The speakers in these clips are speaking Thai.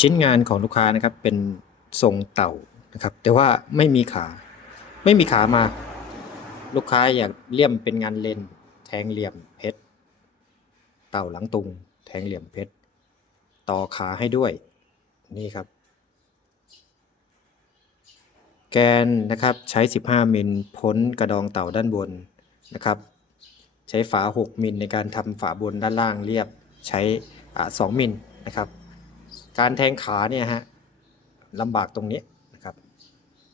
ชิ้นงานของลูกค้านะครับเป็นทรงเต่านะครับ แต่ว่าไม่มีขา ไม่มีขามา ลูกค้าอยากเลี่ยมเป็นงานเลนแทงเหลี่ยมเพชร เต่าหลังตุง แทงเหลี่ยมเพชร ต่อขาให้ด้วย นี่ครับ แกนนะครับใช้ 15 มิลพ้นกระดองเต่าด้านบนนะครับ ใช้ฝา 6 มิลในการทำฝาบนด้านล่างเรียบใช้ 2 มิลนะครับ การแทงขาเนี่ยฮะลำบากตรงนี้นะครับ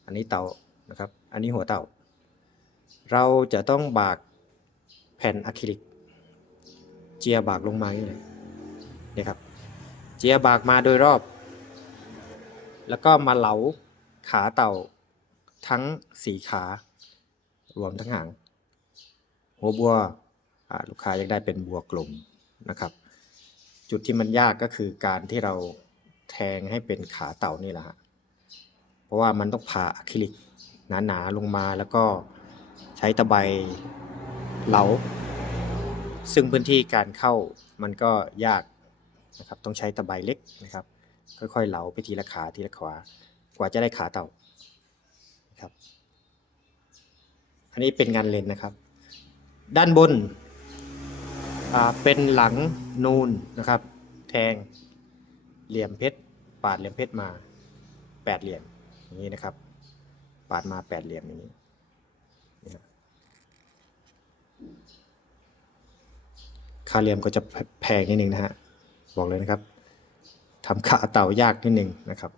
อันนี้เต่านะครับ อันนี้หัวเต่า เราจะต้องบากแผ่นอะคริลิก เจียบากลงมาอย่างนี้เนี่ครับ เจียบากมาโดยรอบ แล้วก็มาเหลาขาเต่าทั้งสี่ขารวมทั้งหางหัวบัวลูกค้าอยากได้เป็นบัวกลมนะครับ จุดที่มันยากก็คือการที่เราแทงให้เป็นขาเต่านี่แหละฮะเพราะว่ามันต้องผ่าอะคริลิกหนาๆลงมาแล้วก็ใช้ตะไบเหลา ซึ่งพื้นที่การเข้ามันก็ยากนะครับต้องใช้ตะไบเล็กนะครับ ค่อยๆเหลาไปทีละขาทีละขวากว่าจะได้ขาเต่านะครับ อันนี้เป็นงานเลนนะครับ ด้านบน เป็นหลังนูนนะครับ แทงเหลี่ยมเพชรปาดเหลี่ยมเพชรมาแปดเหลี่ยมอย่างนี้นะครับ ปาดมาแปดเหลี่ยมอย่างนี้ค่าเหลี่ยมก็จะแพงนิดนึงนะฮะบอกเลยนะครับทำขาเต่ายากนิดนึงนะครับ